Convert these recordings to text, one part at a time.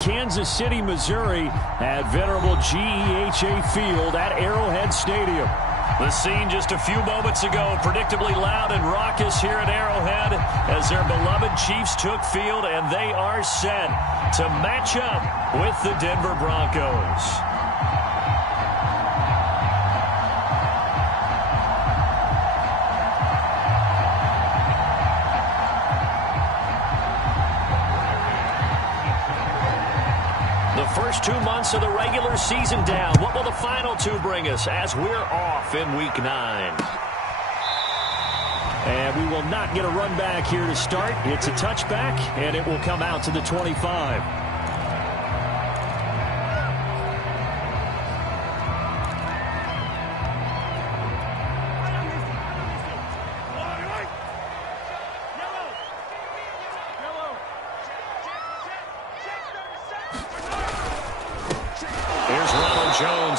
Kansas City, Missouri at venerable GEHA Field at Arrowhead Stadium. The scene just a few moments ago, predictably loud and raucous here at Arrowhead as their beloved Chiefs took field, and they are set to match up with the Denver Broncos. First 2 months of the regular season down. What will the final two bring us as we're off in Week 9? And we will not get a run back here to start. It's a touchback, and it will come out to the 25.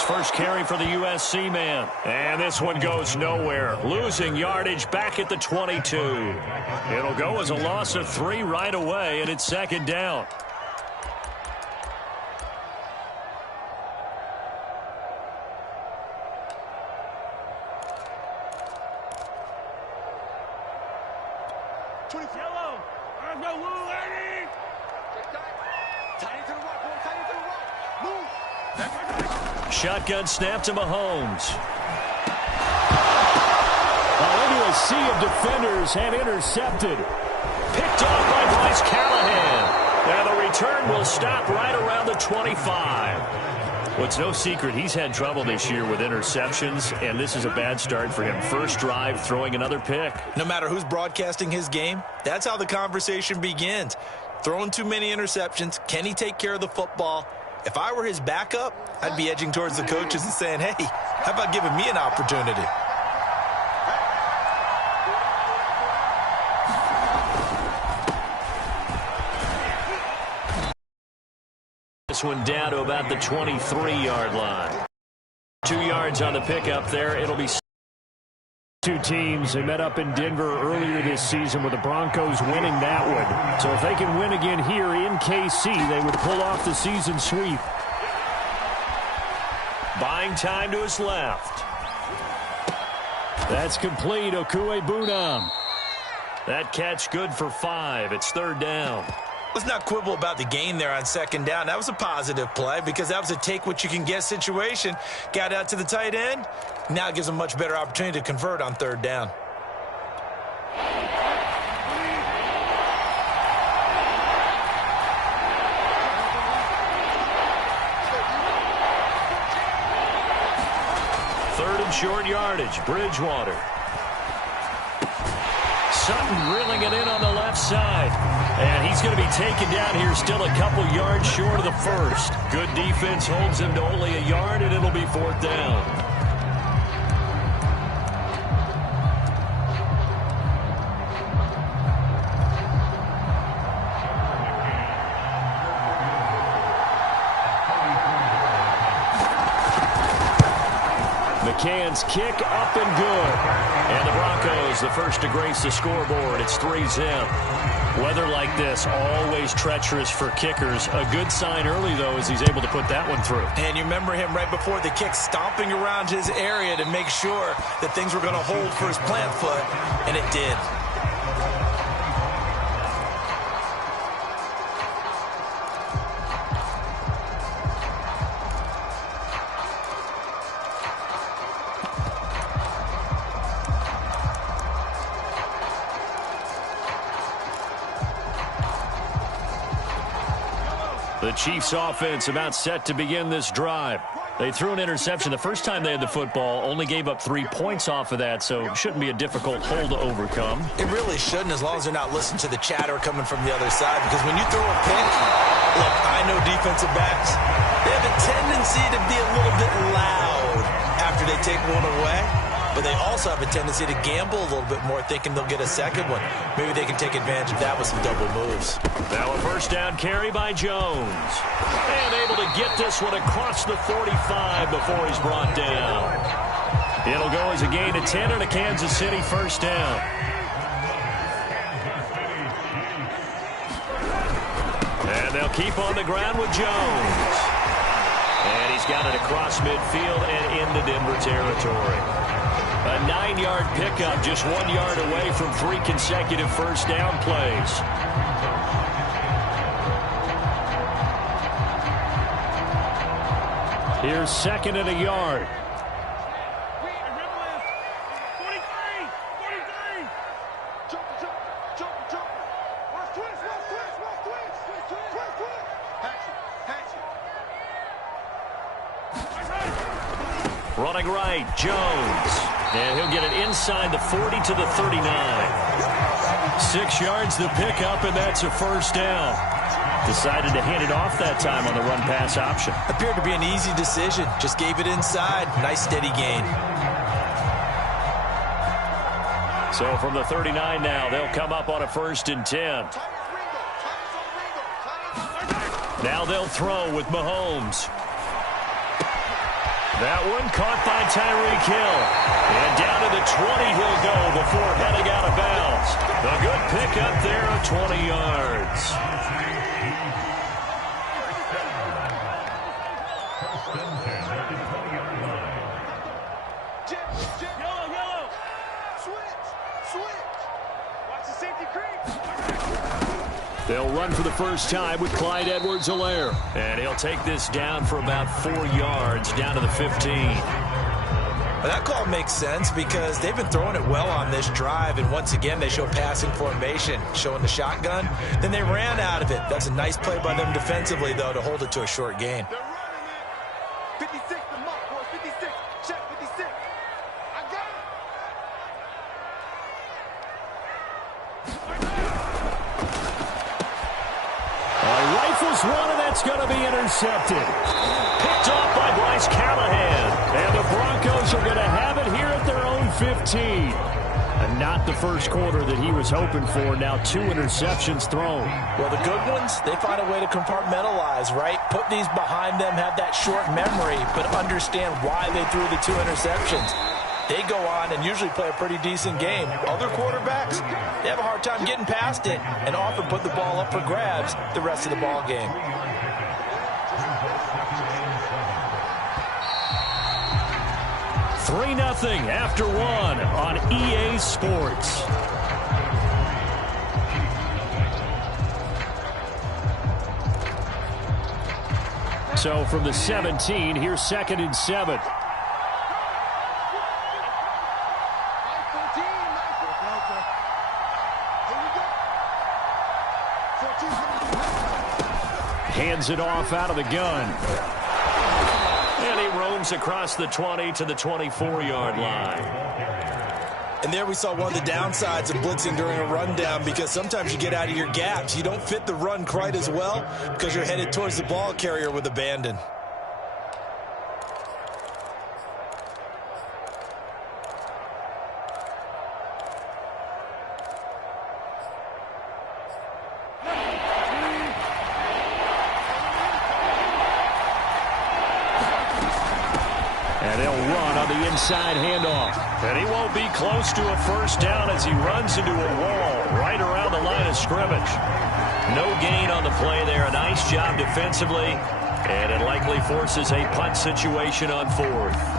First carry for the USC man. And this one goes nowhere. Losing yardage back at the 22. It'll go as a loss of 3 right away, and it's second down. Shotgun snap to Mahomes. Into a sea of defenders and intercepted. Picked off by Bryce Callahan. And the return will stop right around the 25. Well, it's no secret he's had trouble this year with interceptions, and this is a bad start for him. First drive, throwing another pick. No matter who's broadcasting his game, that's how the conversation begins. Throwing too many interceptions. Can he take care of the football? If I were his backup, I'd be edging towards the coaches and saying, hey, how about giving me an opportunity? This one down to about the 23-yard line. 2 yards on the pickup there. It'll be two teams. They met up in Denver earlier this season with the Broncos winning that one. So if they can win again here in KC, they would pull off the season sweep. Buying time to his left. That's complete. Okuegbunam. That catch good for 5. It's third down. Let's not quibble about the gain there on second down. That was a positive play because that was a take-what-you-can-get situation. Got out to the tight end. Now it gives them a much better opportunity to convert on third down. Third and short yardage. Bridgewater. Sutton reeling it in on the left side. And he's going to be taken down here still a couple yards short of the first. Good defense holds him to only a yard, and it'll be fourth down. McCann's kick up and good. And the Broncos, the first to grace the scoreboard. It's 3-zip. Weather like this, always treacherous for kickers. A good sign early, though, as he's able to put that one through. And you remember him right before the kick stomping around his area to make sure that things were going to hold for his plant foot, and it did. The Chiefs offense about set to begin this drive. They threw an interception the first time they had the football, only gave up 3 points off of that, so shouldn't be a difficult hole to overcome. It really shouldn't, as long as they're not listening to the chatter coming from the other side, because when you throw a pick, look, I know defensive backs, they have a tendency to be a little bit loud after they take one away, but they also have a tendency to gamble a little bit more, thinking they'll get a second one. Maybe they can take advantage of that with some double moves. Now a first down carry by Jones. And able to get this one across the 45 before he's brought down. It'll go as a gain of 10 and a Kansas City first down. And they'll They'll keep on the ground with Jones. And he's got it across midfield and into Denver territory. A 9-yard pickup, just 1 yard away from 3 consecutive first down plays. Here's 2nd and a yard. Running right, Jones. And he'll get it inside the 40 to the 39. 6 yards the pickup, and that's a first down. Decided to hand it off that time on the run-pass option. Appeared to be an easy decision. Just gave it inside. Nice, steady gain. So from the 39 now, they'll come up on a 1st and 10. Now they'll throw with Mahomes. That one caught by Tyreek Hill. And down to the 20 he'll go before heading out of bounds. A good pickup there of 20 yards. Yellow. Switch. Watch the safety creep. They'll run for the first time with Clyde Edwards-Helaire. And he'll take this down for about 4 yards, down to the 15. Well, that call makes sense because they've been throwing it well on this drive, and once again they show passing formation, showing the shotgun. Then they ran out of it. That's a nice play by them defensively, though, to hold it to a short gain. They're running it. 56, the mark, boys. 56. Check 56. I got it. Rifles one, and that's going to be intercepted. Picked off by Bryce Callahan. And the Broncos are going to have it here at their own 15. And not the first quarter that he was hoping for. Now 2 interceptions thrown. Well, the good ones, they find a way to compartmentalize, right? Put these behind them, have that short memory, but understand why they threw the 2 interceptions. They go on and usually play a pretty decent game. Other quarterbacks, they have a hard time getting past it and often put the ball up for grabs the rest of the ball game. Three 3-0 after 1 on EA Sports. So from the 17, here's 2nd and 7. Hands it off out of the gun. And he roams across the 20 to the 24-yard line. And there we saw one of the downsides of blitzing during a rundown, because sometimes you get out of your gaps. You don't fit the run quite as well because you're headed towards the ball carrier with abandon. And they'll run on the inside handoff. And he won't be close to a first down as he runs into a wall right around the line of scrimmage. No gain on the play there. A nice job defensively. And it likely forces a punt situation on 4th.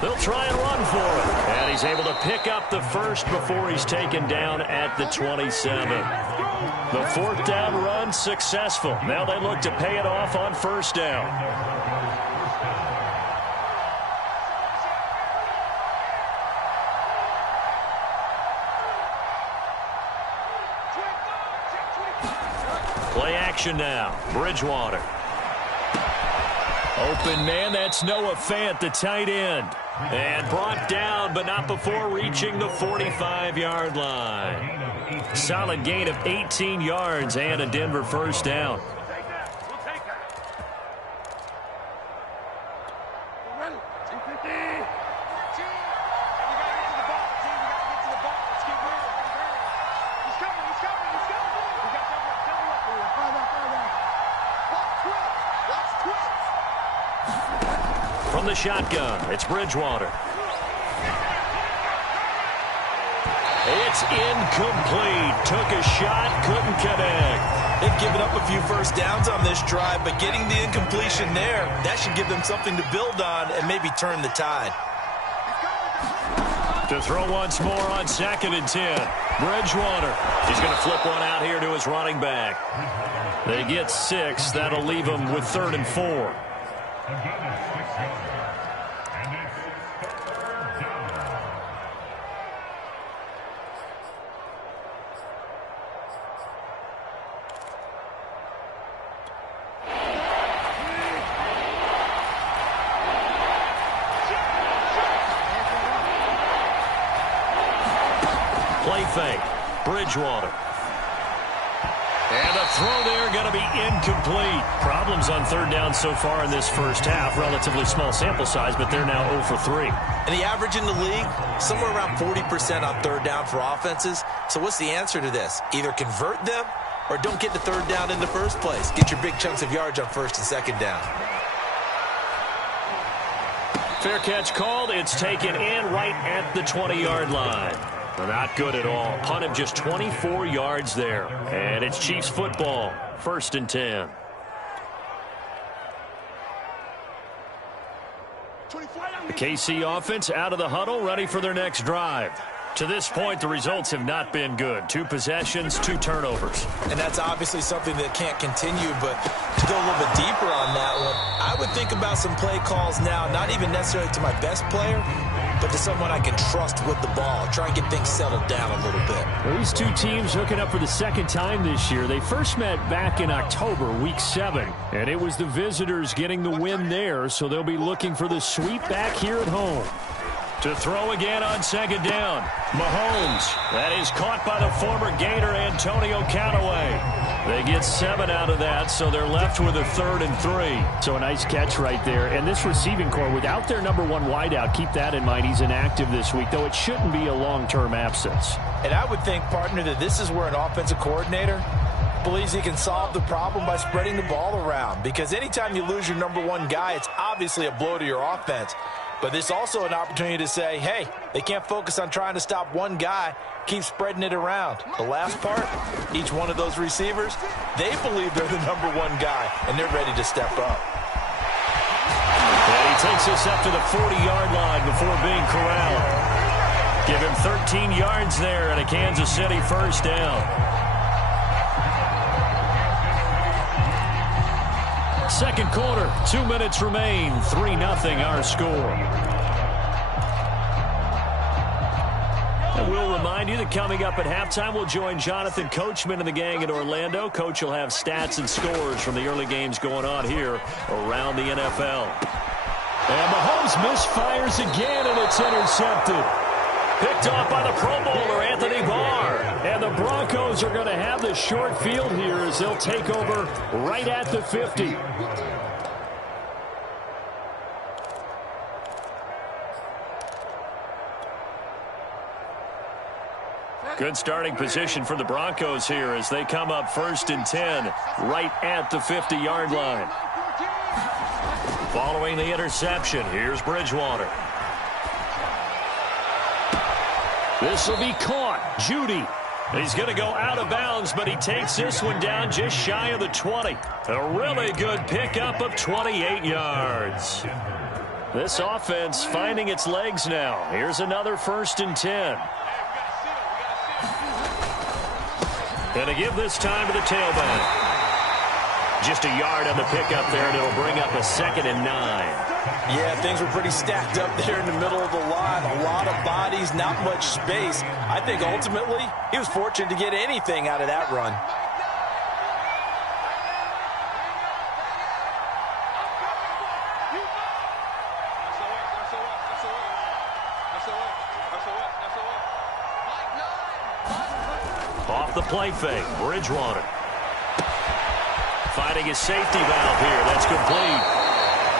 They'll try and run for it. And he's able to pick up the first before he's taken down at the 27. The 4th down run successful. Now they look to pay it off on 1st down. Play action now. Bridgewater. Open man, that's Noah Fant, the tight end. And brought down, but not before reaching the 45-yard line. Solid gain of 18 yards and a Denver first down. the shotgun. It's Bridgewater. It's incomplete. Took a shot, couldn't connect. They've given up a few first downs on this drive, but getting the incompletion there, that should give them something to build on and maybe turn the tide. To throw once more on 2nd and 10. Bridgewater. He's going to flip one out here to his running back. They get 6. That'll leave them with 3rd and 4. Play fake. Bridgewater. And a throw there going to be incomplete. Problems on 3rd down so far in this first half. Relatively small sample size, but they're now 0 for 3. And the average in the league, somewhere around 40% on 3rd down for offenses. So what's the answer to this? Either convert them or don't get to 3rd down in the first place. Get your big chunks of yards on 1st and 2nd down. Fair catch called. It's taken in right at the 20-yard line. Not good at all. Punt of just 24 yards there. And it's Chiefs football. 1st and 10. The KC offense out of the huddle, ready for their next drive. To this point, the results have not been good. 2 possessions, 2 turnovers. And that's obviously something that can't continue, but to go a little bit deeper on that one, I would think about some play calls now, not even necessarily to my best player, but to someone I can trust with the ball. Try and get things settled down a little bit. Well, these 2 teams hooking up for the 2nd time this year. They first met back in October, week 7, and it was the visitors getting the win there, so they'll be looking for the sweep back here at home. To throw again on 2nd down. Mahomes. That is caught by the former Gator Antonio Callaway. They get 7 out of that, so they're left with a 3rd and 3. So a nice catch right there. And this receiving core, without their number 1 wideout, keep that in mind. He's inactive this week, though it shouldn't be a long-term absence. And I would think, partner, that this is where an offensive coordinator believes he can solve the problem by spreading the ball around. Because anytime you lose your number 1 guy, it's obviously a blow to your offense. But this is also an opportunity to say, hey, they can't focus on trying to stop one guy. Keep spreading it around. The last part, each one of those receivers, they believe they're the number 1 guy, and they're ready to step up. And he takes us up to the 40-yard line before being corralled. Give him 13 yards there and a Kansas City 1st down. 2nd quarter, 2 minutes remain. 3-0 our score. And we'll remind you that coming up at halftime, we'll join Jonathan Coachman and the gang in Orlando. Coach will have stats and scores from the early games going on here around the NFL. And Mahomes misfires again, and it's intercepted. Picked off by the Pro Bowler, Anthony Barr. And the Broncos are going to have the short field here as they'll take over right at the 50. Good starting position for the Broncos here as they come up 1st and 10 right at the 50-yard line. Following the interception, here's Bridgewater. This will be caught. Judy. He's going to go out of bounds, but he takes this one down just shy of the 20. A really good pickup of 28 yards. This offense finding its legs now. Here's another 1st and 10. And to give this time to the tailback. Just a yard on the pickup there, and it'll bring up a 2nd and 9. Yeah, things were pretty stacked up there in the middle of the line. A lot of bodies, not much space. I think ultimately he was fortunate to get anything out of that run. Off the play fake, Bridgewater. Finding his safety valve here. That's complete.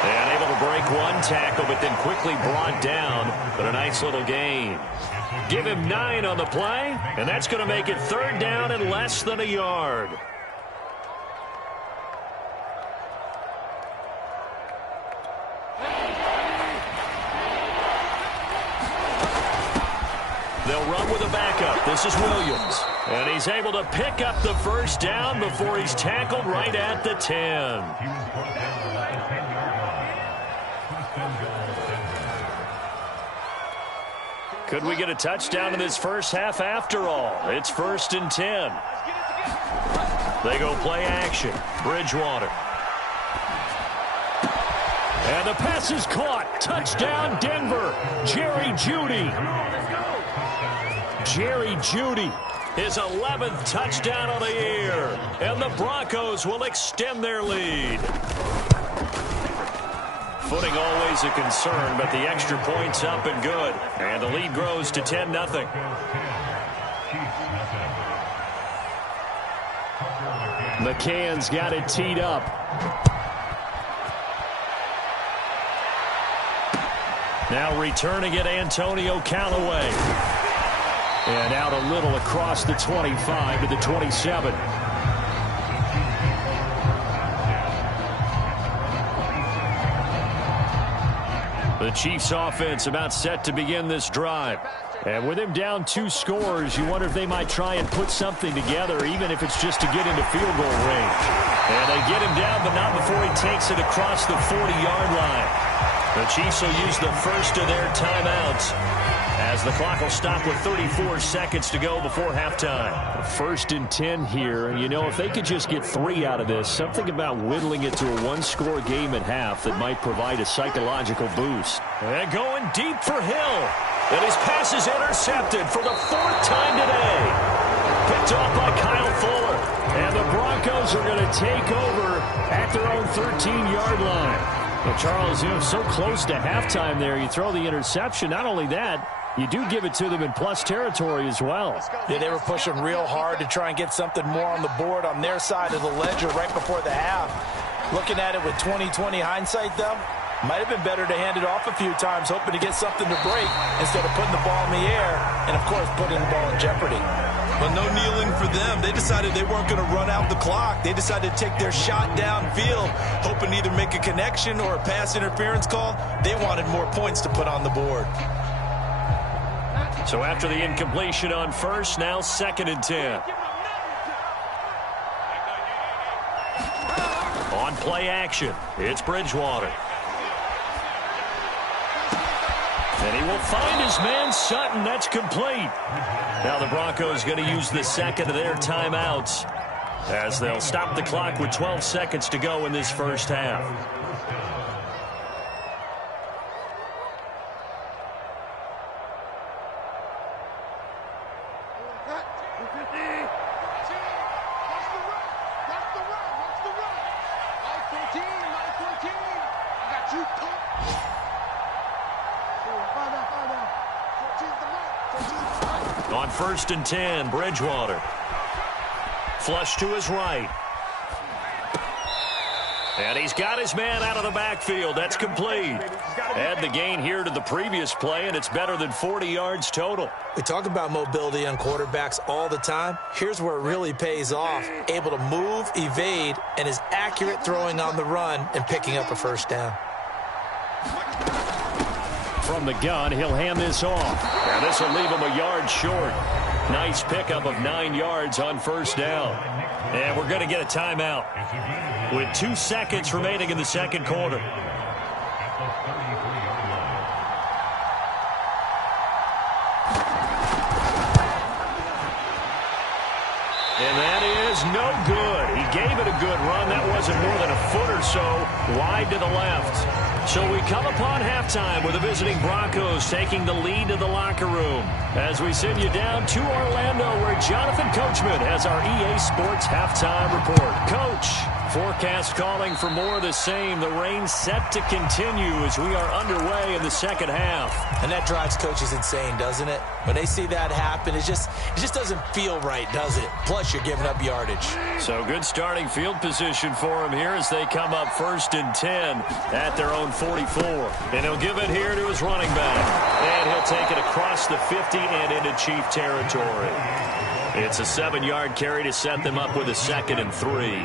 And able to break one tackle, but then quickly brought down. But a nice little gain. Give him 9 on the play, and that's going to make it 3rd down and less than a yard. They'll run with a backup. This is Williams. And he's able to pick up the first down before he's tackled right at the 10. Could we get a touchdown in this first half after all? It's 1st and 10. They go play action. Bridgewater. And the pass is caught. Touchdown, Denver. Jerry Jeudy. Jerry Jeudy. His 11th touchdown of the year. And the Broncos will extend their lead. Footing always a concern, but the extra point's up and good. And the lead grows to 10-0. McCann's got it teed up. Now returning it, Antonio Callaway. And out a little across the 25 to the 27. The Chiefs offense about set to begin this drive. And with him down 2 scores, you wonder if they might try and put something together, even if it's just to get into field goal range. And they get him down, but not before he takes it across the 40-yard line. The Chiefs will use the first of their timeouts as the clock will stop with 34 seconds to go before halftime. 1st and 10 here. And, you know, if they could just get 3 out of this, something about whittling it to a 1-score game at half that might provide a psychological boost. And going deep for Hill. And his pass is intercepted for the 4th time today. Picked off by Kyle Fuller. And the Broncos are going to take over at their own 13-yard line. Well, Charles, you know, so close to halftime there, you throw the interception. Not only that, you do give it to them in plus territory as well. Yeah, they were pushing real hard to try and get something more on the board on their side of the ledger right before the half. Looking at it with 20/20 hindsight, though, might have been better to hand it off a few times, hoping to get something to break instead of putting the ball in the air and, of course, putting the ball in jeopardy. But no kneeling for them. They decided they weren't going to run out the clock. They decided to take their shot downfield, hoping to either make a connection or a pass interference call. They wanted more points to put on the board. So after the incompletion on first, now 2nd and 10. On play action, it's Bridgewater. And he will find his man Sutton. That's complete. Now the Broncos going to use the second of their timeouts as they'll stop the clock with 12 seconds to go in this first half. On 1st and 10, Bridgewater. Flush to his right. And he's got his man out of the backfield. That's complete. Add the gain here to the previous play, and it's better than 40 yards total. We talk about mobility on quarterbacks all the time. Here's where it really pays off. Able to move, evade, and is accurate throwing on the run and picking up a first down. From the gun, he'll hand this off. And this will leave him a yard short. Nice pickup of 9 yards on first down. And we're going to get a timeout with 2 seconds remaining in the second quarter. And that is no good. He gave it a good run. That wasn't more than a foot or so wide to the left. So we come upon halftime with the visiting Broncos taking the lead to the locker room as we send you down to Orlando where Jonathan Coachman has our EA Sports halftime report. Coach, forecast calling for more of the same. The rain set to continue as we are underway in the second half. And that drives coaches insane, doesn't it? When they see that happen, it just doesn't feel right, does it? Plus, you're giving up yardage. So good starting field position for him here as they come up 1st and 10 at their own 44. And he'll give it here to his running back. And he'll take it across the 50 and into Chief territory. It's a 7-yard carry to set them up with a 2nd and 3.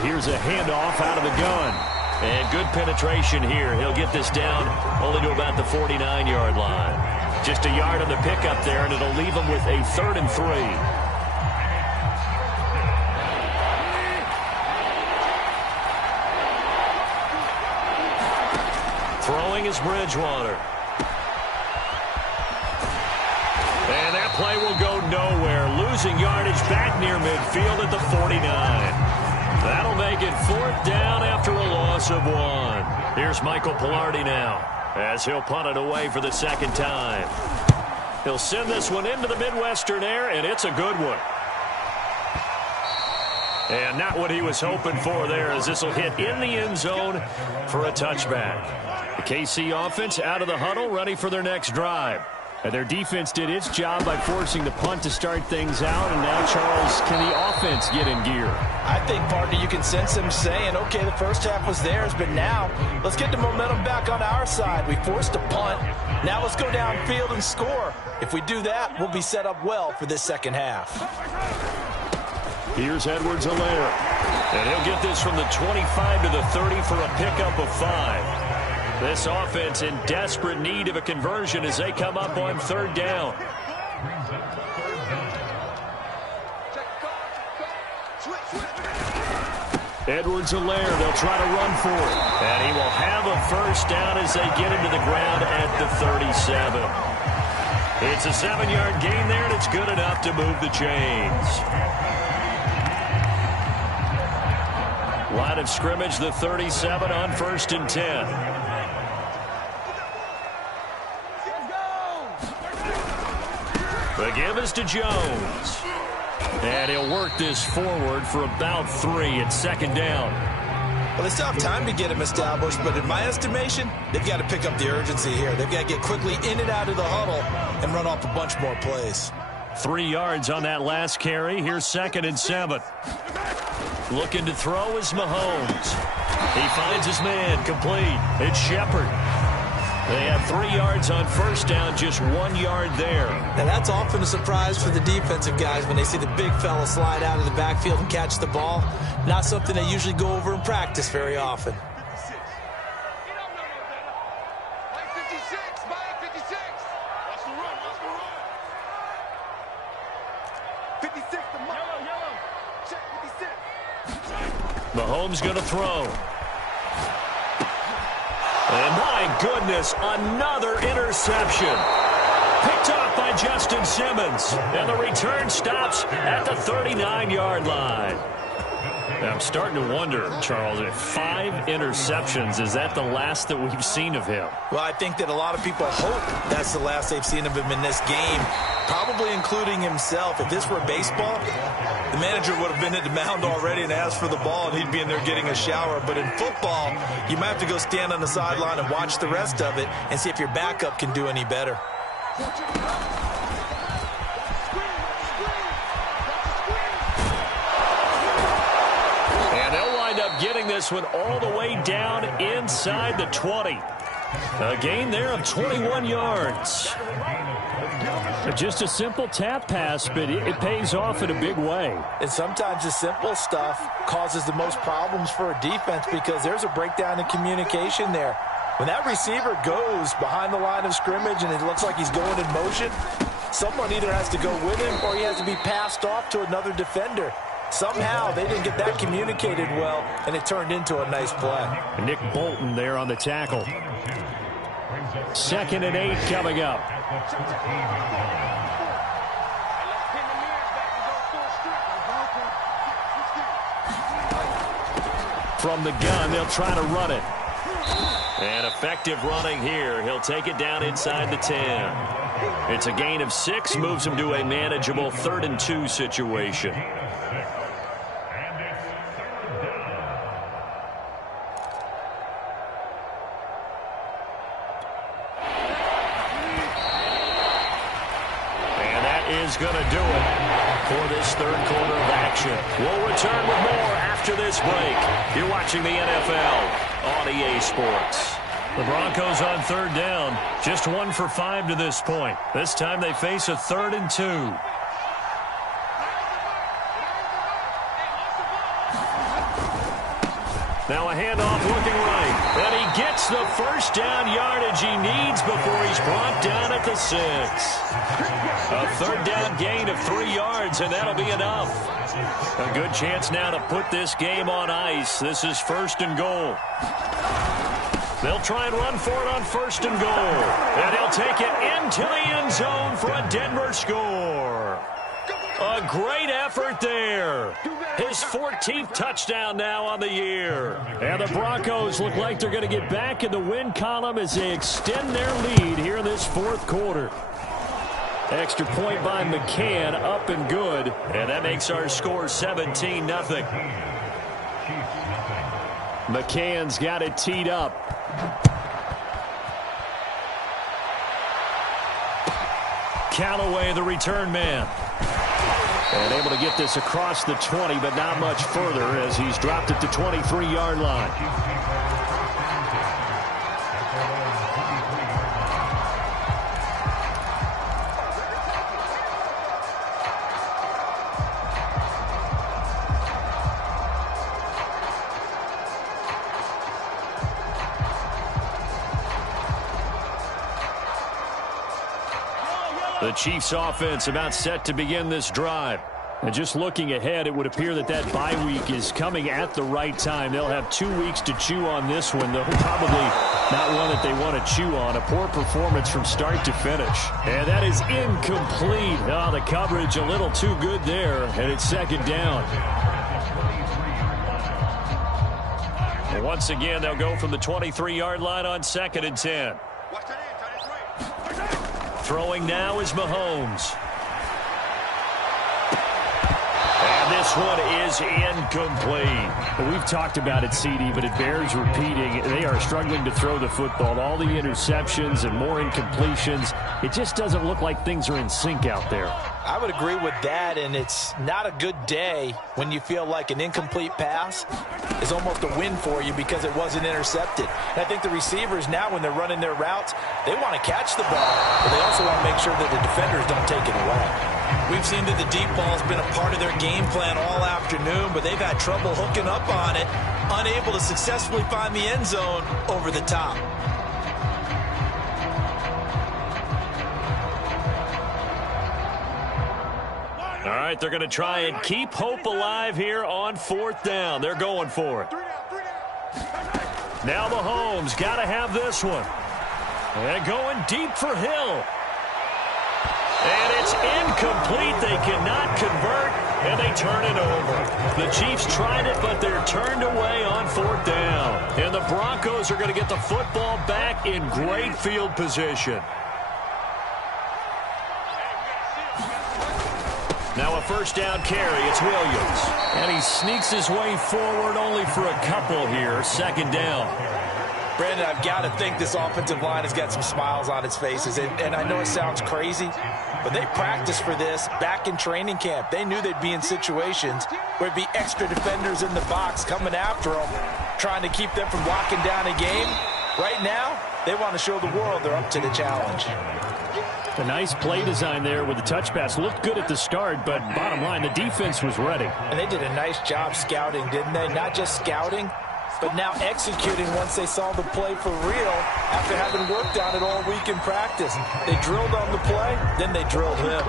Here's a handoff out of the gun. And good penetration here. He'll get this down only to about the 49-yard line. Just a yard on the pickup there, and it'll leave him with a 3rd and 3. Throwing is Bridgewater. And that play will go nowhere. Losing yardage back near midfield at the 49. That'll make it 4th down after a loss of 1. Here's Michael Palardy now as he'll punt it away for the 2nd time. He'll send this one into the Midwestern air, and it's a good one. And not what he was hoping for there, as this will hit in the end zone for a touchback. The KC offense out of the huddle, ready for their next drive. And their defense did its job by forcing the punt to start things out. And now, Charles, can the offense get in gear? I think, partner, you can sense them saying, okay, the first half was theirs, but now let's get the momentum back on our side. We forced a punt. Now let's go downfield and score. If we do that, we'll be set up well for this second half. Here's Edwards-Helaire. And he'll get this from the 25 to the 30 for a pickup of 5. This offense in desperate need of a conversion as they come up on 3rd down. Edwards-Helaire, they'll try to run for it. And he will have a 1st down as they get into the ground at the 37. It's a 7-yard gain there, and it's good enough to move the chains. Line of scrimmage, the 37 on 1st and 10. The give is to Jones. And he'll work this forward for about 3 at 2nd down. Well, they still have time to get him established, but in my estimation, they've got to pick up the urgency here. They've got to get quickly in and out of the huddle and run off a bunch more plays. 3 yards on that last carry. Here's 2nd and 7. Looking to throw is Mahomes. He finds his man, complete. It's Shepard. They have 3 yards on 1st down, just 1 yard there. Now that's often a surprise for the defensive guys when they see the big fella slide out of the backfield and catch the ball. Not something they usually go over in practice very often. Mahomes going to throw. And my goodness, another interception. Picked off by Justin Simmons. And the return stops at the 39-yard line. Now, I'm starting to wonder, Charles, if 5 interceptions, is that the last that we've seen of him? Well, I think that a lot of people hope that's the last they've seen of him in this game, probably including himself. If this were baseball, the manager would have been at the mound already and asked for the ball, and he'd be in there getting a shower. But in football, you might have to go stand on the sideline and watch the rest of it and see if your backup can do any better. And they'll wind up getting this one all the way down inside the 20. A gain there of 21 yards. Just a simple tap pass, but it pays off in a big way. And sometimes the simple stuff causes the most problems for a defense because there's a breakdown in communication there. When that receiver goes behind the line of scrimmage and it looks like he's going in motion, someone either has to go with him or he has to be passed off to another defender. Somehow they didn't get that communicated well, and it turned into a nice play. Nick Bolton there on the tackle. 2nd and 8 coming up. From the gun, they'll try to run it. And effective running here. He'll take it down inside the 10. It's a gain of 6, moves him to a manageable 3rd and 2 situation. Is going to do it for this 3rd quarter of action. We'll return with more after this break. You're watching the NFL on EA Sports. The Broncos on 3rd down, just 1 for 5 to this point. This time they face a 3rd and 2. Now a handoff looking right. And he gets the first down yardage he needs before he's brought down at the 6. A third down gain of 3 yards, and that'll be enough. A good chance now to put this game on ice. This is 1st and goal. They'll try and run for it on 1st and goal. And he'll take it into the end zone for a Denver score. A great effort there. His 14th touchdown now on the year. And the Broncos look like they're going to get back in the win column as they extend their lead here in this 4th quarter. Extra point by McCann, up and good. And that makes our score 17-0. McCann's got it teed up. Callaway, the return man. And able to get this across the 20, but not much further as he's dropped it to 23-yard line. The Chiefs offense about set to begin this drive. And just looking ahead, it would appear that bye week is coming at the right time. They'll have 2 weeks to chew on this one, though probably not one that they want to chew on. A poor performance from start to finish. And that is incomplete. Oh, the coverage a little too good there, and it's 2nd down. And once again, they'll go from the 23-yard line on 2nd and 10. Throwing now is Mahomes. And this one is incomplete. We've talked about it, CD, but it bears repeating. They are struggling to throw the football. All the interceptions and more incompletions. It just doesn't look like things are in sync out there. I would agree with that, and it's not a good day when you feel like an incomplete pass is almost a win for you because it wasn't intercepted. And I think the receivers now, when they're running their routes, they want to catch the ball, but they also want to make sure that the defenders don't take it away. We've seen that the deep ball's been a part of their game plan all afternoon, but they've had trouble hooking up on it, unable to successfully find the end zone over the top. All right, they're going to try and keep hope alive here on 4th down. They're going for it. Now Mahomes got to have this one. And going deep for Hill. And it's incomplete. They cannot convert, and they turn it over. The Chiefs tried it, but they're turned away on 4th down. And the Broncos are going to get the football back in great field position. Now a 1st down carry. It's Williams. And he sneaks his way forward only for a couple here. 2nd down. Brandon, I've got to think this offensive line has got some smiles on its faces. And I know it sounds crazy, but they practiced for this back in training camp. They knew they'd be in situations where it'd be extra defenders in the box coming after them, trying to keep them from locking down a game. Right now, they want to show the world they're up to the challenge. A nice play design there with the touch pass. Looked good at the start, but bottom line, the defense was ready. And they did a nice job scouting, didn't they? Not just scouting, but now executing once they saw the play for real after having worked on it all week in practice. They drilled on the play, then they drilled him.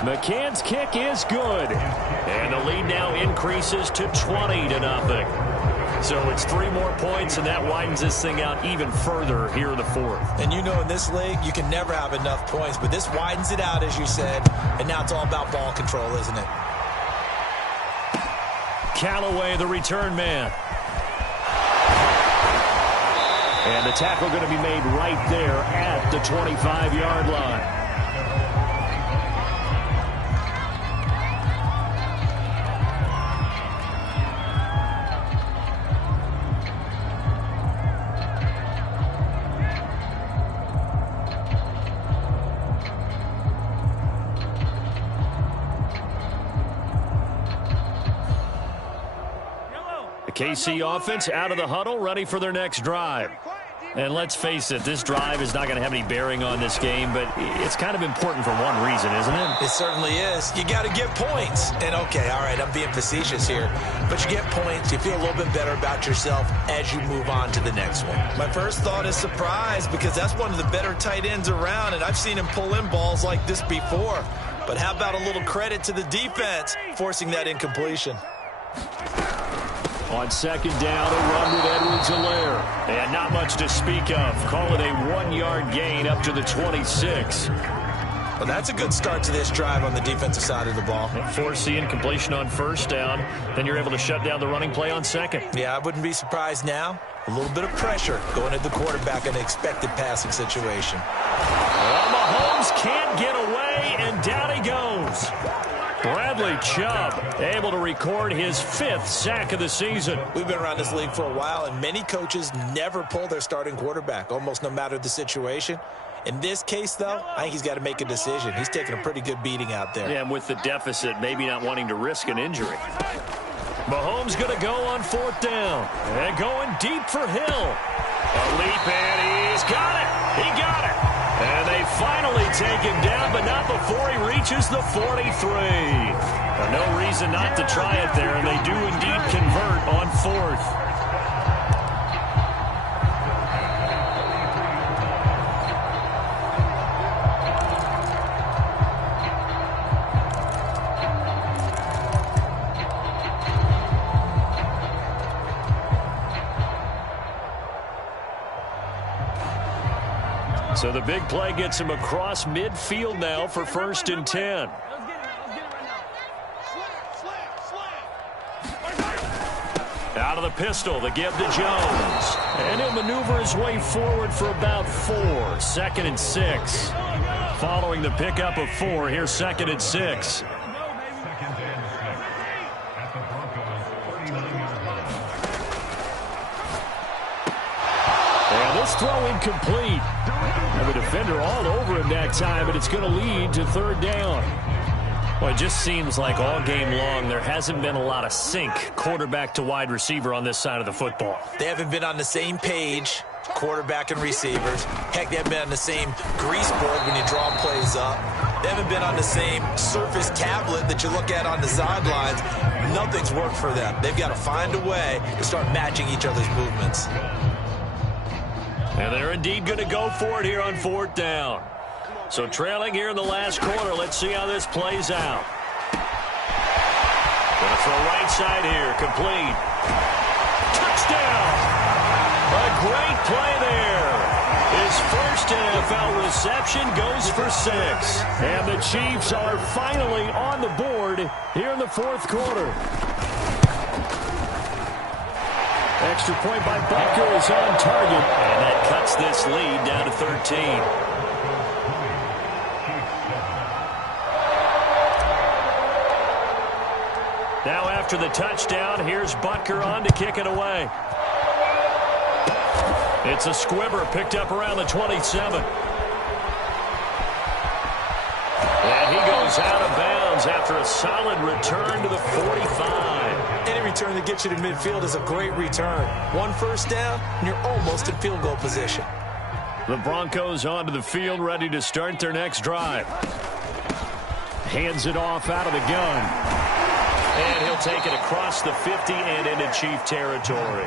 McCann's kick is good. And the lead now increases to 20-0. So it's 3 more points, and that widens this thing out even further here in the 4th. And you know in this league, you can never have enough points, but this widens it out, as you said, and now it's all about ball control, isn't it? Callaway, the return man. And the tackle going to be made right there at the 25-yard line. KC offense out of the huddle, ready for their next drive. And let's face it, this drive is not going to have any bearing on this game, but it's kind of important for one reason, isn't it? It certainly is. You got to get points. And, okay, all right, I'm being facetious here, but you get points. You feel a little bit better about yourself as you move on to the next one. My first thought is surprise, because that's one of the better tight ends around, and I've seen him pull in balls like this before. But how about a little credit to the defense forcing that incompletion? On second down, a run with Edwards-Helaire. And not much to speak of. Call it a 1-yard gain up to the 26. Well, that's a good start to this drive on the defensive side of the ball. Force the incompletion on first down. Then you're able to shut down the running play on second. Yeah, I wouldn't be surprised now. A little bit of pressure going at the quarterback in an expected passing situation. Well, Mahomes can't get away, and down he goes. Bradley Chubb able to record his 5th sack of the season. We've been around this league for a while, and many coaches never pull their starting quarterback, almost no matter the situation. In this case, though, I think he's got to make a decision. He's taking a pretty good beating out there. Yeah, and with the deficit, maybe not wanting to risk an injury. Mahomes going to go on 4th down. And going deep for Hill. A leap, and he's got it. He got it. And they finally take him down, but not before he reaches the 43. No reason not to try it there, and they do indeed convert on 4th. So the big play gets him across midfield now for 1st and 10. Out of the pistol, the give to Jones. And he'll maneuver his way forward for about 4. 2nd and 6. Following the pickup of 4, here's 2nd and 6. And this throw incomplete. And the defender all over him that time, but it's going to lead to 3rd down. Well, it just seems like all game long there hasn't been a lot of sync quarterback to wide receiver on this side of the football. They haven't been on the same page, quarterback and receivers. Heck, they haven't been on the same grease board when you draw plays up. They haven't been on the same surface tablet that you look at on the sidelines. Nothing's worked for them. They've got to find a way to start matching each other's movements. And they're indeed going to go for it here on 4th down. So trailing here in the last quarter, let's see how this plays out. Going to throw right side here, complete. Touchdown! A great play there. His first NFL reception goes for 6. And the Chiefs are finally on the board here in the 4th quarter. Extra point by Butker is on target. And that cuts this lead down to 13. Now after the touchdown, here's Butker on to kick it away. It's a squibber picked up around the 27. And he goes out of bounds after a solid return to the 45. Any return that gets you to midfield is a great return. 1 first down, and you're almost in field goal position. The Broncos onto the field, ready to start their next drive. Hands it off out of the gun. And he'll take it across the 50 and into Chief territory.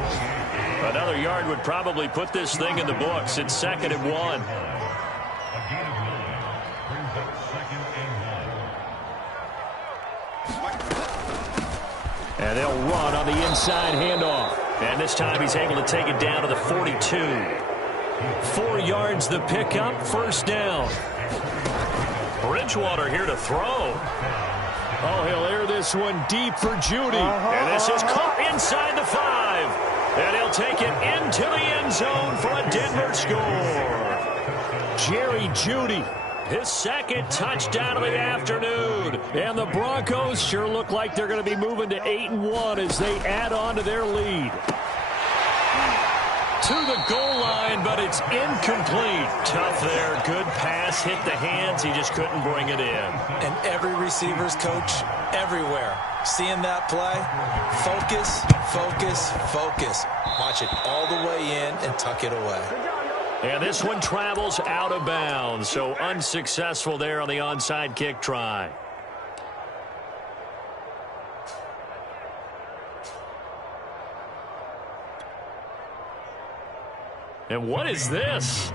Another yard would probably put this thing in the books. It's 2nd and 1. And they'll run on the inside handoff. And this time he's able to take it down to the 42. 4 yards the pickup, 1st down. Bridgewater here to throw. Oh, he'll air this one deep for Jeudy. And this is caught inside the 5. And he'll take it into the end zone for a Denver score. Jerry Jeudy, his 2nd touchdown of the afternoon. And the Broncos sure look like they're going to be moving to 8-1 as they add on to their lead. To the goal line, but it's incomplete. Tough there. Good pass. Hit the hands. He just couldn't bring it in. And every receiver's coach everywhere, seeing that play, focus, focus, focus. Watch it all the way in and tuck it away. And this one travels out of bounds, so unsuccessful there on the onside kick try. And what is this?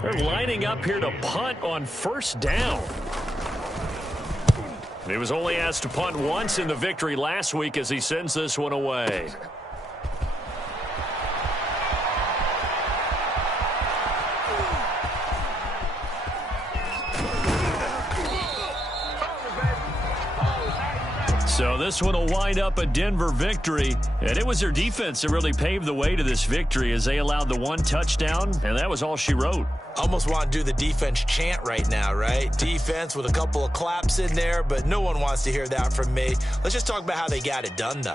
They're lining up here to punt on first down. He was only asked to punt once in the victory last week as he sends this one away. So this one will wind up a Denver victory, and it was their defense that really paved the way to this victory as they allowed the one touchdown, and that was all she wrote. Almost want to do the defense chant right now, right? Defense with a couple of claps in there, but no one wants to hear that from me. Let's just talk about how they got it done, though.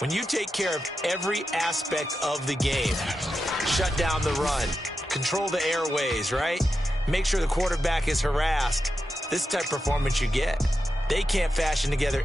When you take care of every aspect of the game, shut down the run, control the airways, right? Make sure the quarterback is harassed. This type of performance you get. They can't fashion together